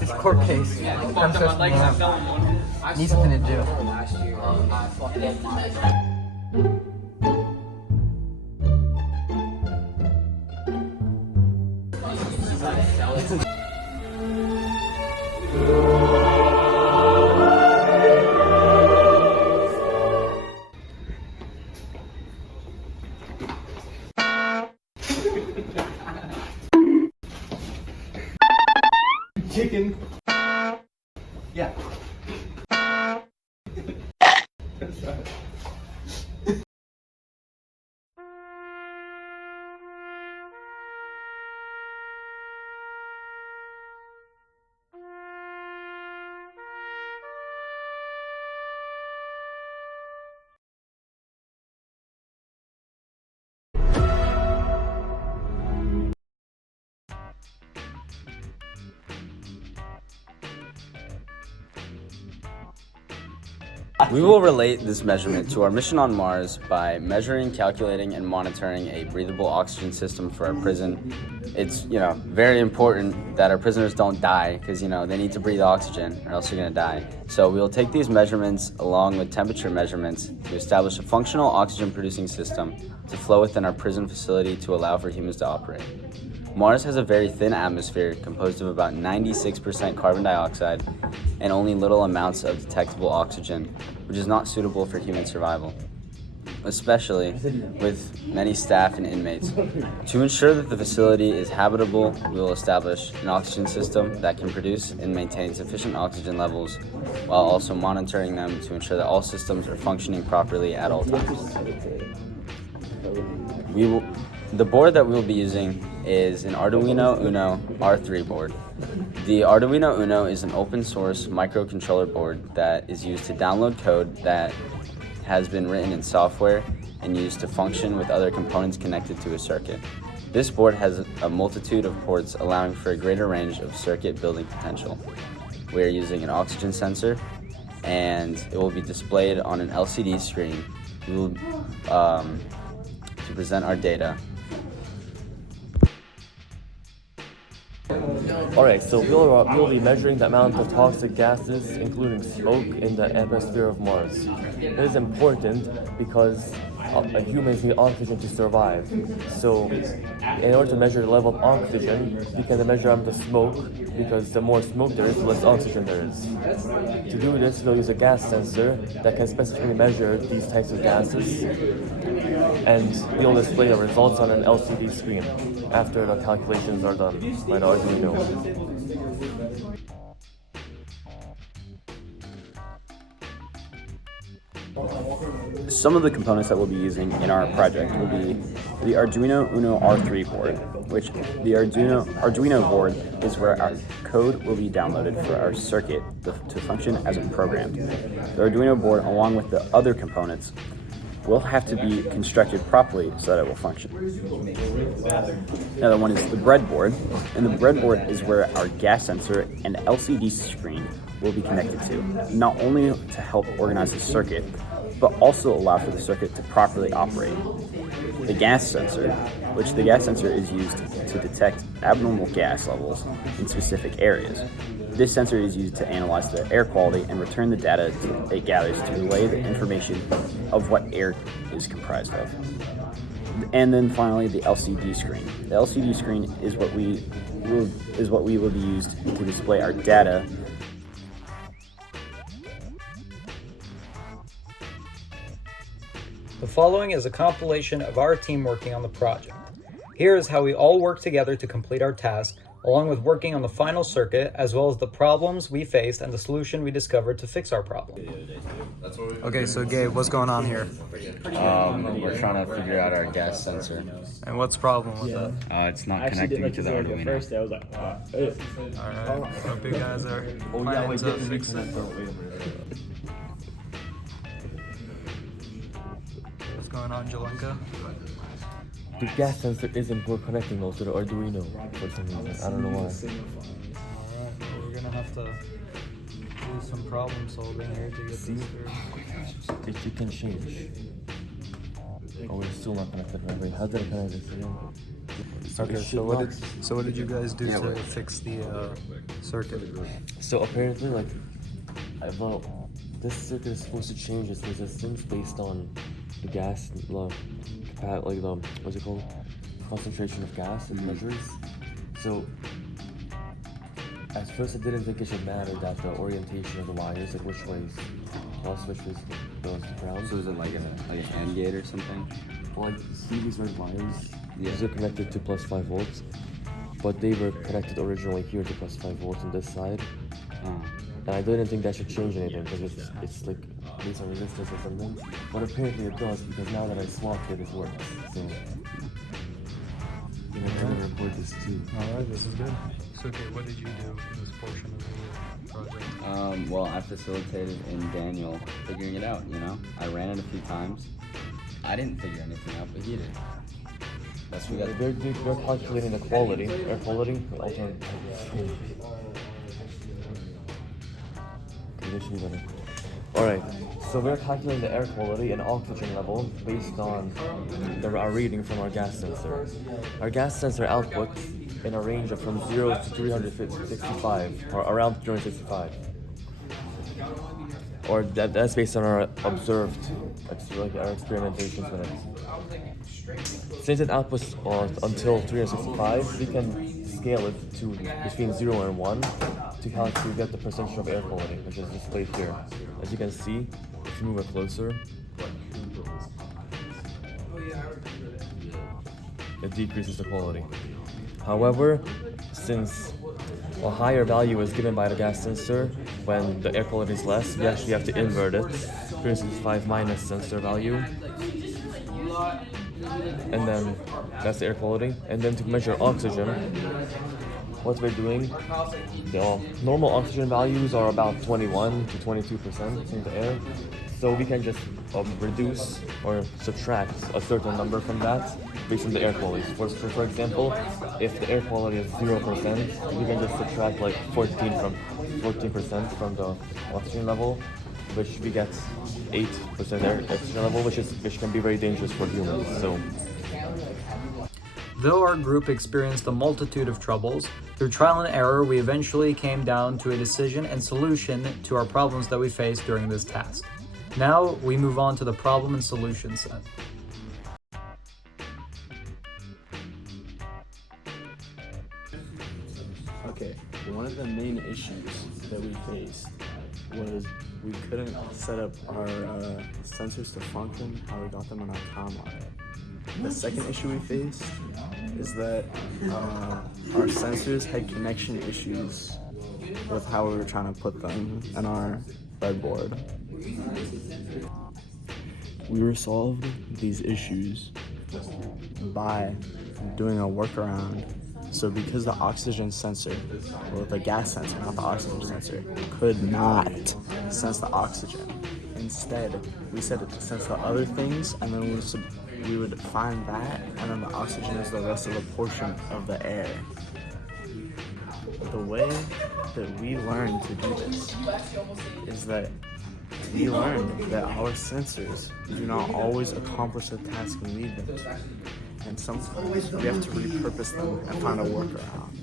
It's a court case. Need something to do. Chicken. Yeah. We will relate this measurement to our mission on Mars by measuring, calculating, and monitoring a breathable oxygen system for our prison. It's, very important that our prisoners don't die because, they need to breathe oxygen or else they're going to die. So we will take these measurements along with temperature measurements to establish a functional oxygen-producing system to flow within our prison facility to allow for humans to operate. Mars has a very thin atmosphere composed of about 96% carbon dioxide and only little amounts of detectable oxygen, which is not suitable for human survival, especially with many staff and inmates. To ensure that the facility is habitable, we will establish an oxygen system that can produce and maintain sufficient oxygen levels while also monitoring them to ensure that all systems are functioning properly at all times. The board that we will be using is an Arduino Uno R3 board. The Arduino Uno is an open source microcontroller board that is used to download code that has been written in software and used to function with other components connected to a circuit. This board has a multitude of ports allowing for a greater range of circuit building potential. We are using an oxygen sensor and it will be displayed on an LCD screen. We will to present our data. Alright, so we'll be measuring the amount of toxic gases, including smoke, in the atmosphere of Mars. It is important because humans need oxygen to survive. So, in order to measure the level of oxygen, we can measure the amount of smoke, because the more smoke there is, the less oxygen there is. To do this, we'll use a gas sensor that can specifically measure these types of gases, and we'll display the results on an LCD screen after the calculations are done by the Arduino. Some of the components that we'll be using in our project will be the Arduino Uno R3 board, which the Arduino board is where our code will be downloaded for our circuit to function as a programmed. The Arduino board, along with the other components, will have to be constructed properly so that it will function. Another one is the breadboard, and the breadboard is where our gas sensor and LCD screen will be connected to, not only to help organize the circuit, but also allow for the circuit to properly operate. The gas sensor, which the gas sensor is used to detect abnormal gas levels in specific areas. This sensor is used to analyze the air quality and return the data it gathers to relay the information of what air is comprised of. And then finally, the LCD screen. The LCD screen is what we will be used to display our data. The following is a compilation of our team working on the project. Here is how we all work together to complete our task, along with working on the final circuit, as well as the problems we faced and the solution we discovered to fix our problem. Okay, so Gabe, what's going on here? We're trying to figure out our gas sensor. And what's the problem with it? It's not connecting to the Arduino. First, I was like, Alright, so you guys are planning to fix it. What's going on, Jelenka? The gas sensor isn't connecting though to the Arduino for some reason. I don't know why. Alright, well, we're gonna have to do some problem solving here to get this through. It can change. Oh, we're still not connected. Wait, how did I connect this again? Okay, so what did you guys do to fix the circuit? So apparently, like, this circuit is supposed to change its resistance based on the gas, what's it called? Concentration of gas it measures. So at first I didn't think it should matter that the orientation of the wires, like which way is plus, which way goes ground. So is it like an AND gate or something? Well, like, see these red wires? Yeah. These are connected to plus 5 volts, but they were connected originally here to plus 5 volts on this side. And I didn't think that should change anything because it's like based on resistance or something. But apparently it does, because now that I swapped it, it works. So I'm gonna record this too. Alright, this is good. So okay, what did you do in this portion of the project? Well, I facilitated in Daniel figuring it out, you know? I ran it a few times. I didn't figure anything out, but he did. That's what we got. They're calculating the quality, air quality, Alright, so we're calculating the air quality and oxygen level based on our reading from our gas sensor. Our gas sensor output in a range of from 0 to 365, or around 365. Or that's based on our observed, like our experimentations with it. Since it outputs until 365, we can scale it to between 0 and 1 to get the percentage of air quality, which is displayed here. As you can see, if you move it closer, it decreases the quality. However, since a higher value is given by the gas sensor when the air quality is less, we actually have to invert it. 365 minus sensor value. And then that's the air quality. And then to measure oxygen, what we're doing, the normal oxygen values are about 21 to 22% in the air. So we can just reduce or subtract a certain number from that based on the air quality. For example, if the air quality is 0%, we can just subtract like 14% from the oxygen level, which we get 8% air oxygen level, which can be very dangerous for humans. So, though our group experienced a multitude of troubles, through trial and error, we eventually came down to a decision and solution to our problems that we faced during this task. Now, we move on to the problem and solution set. Okay, one of the main issues that we faced was we couldn't set up our sensors to function how we got them on our timeline. The second issue we faced is that our sensors had connection issues with how we were trying to put them in our breadboard. We resolved these issues by doing a workaround. So because the oxygen sensor, well, the gas sensor, not the oxygen sensor, could not sense the oxygen. Instead, we set it to sense the other things, and then we would find that, and then the oxygen is the rest of the portion of the air. The way that we learned to do this is that we learned that our sensors do not always accomplish the task we need them to. And sometimes we have to repurpose them and find a workaround.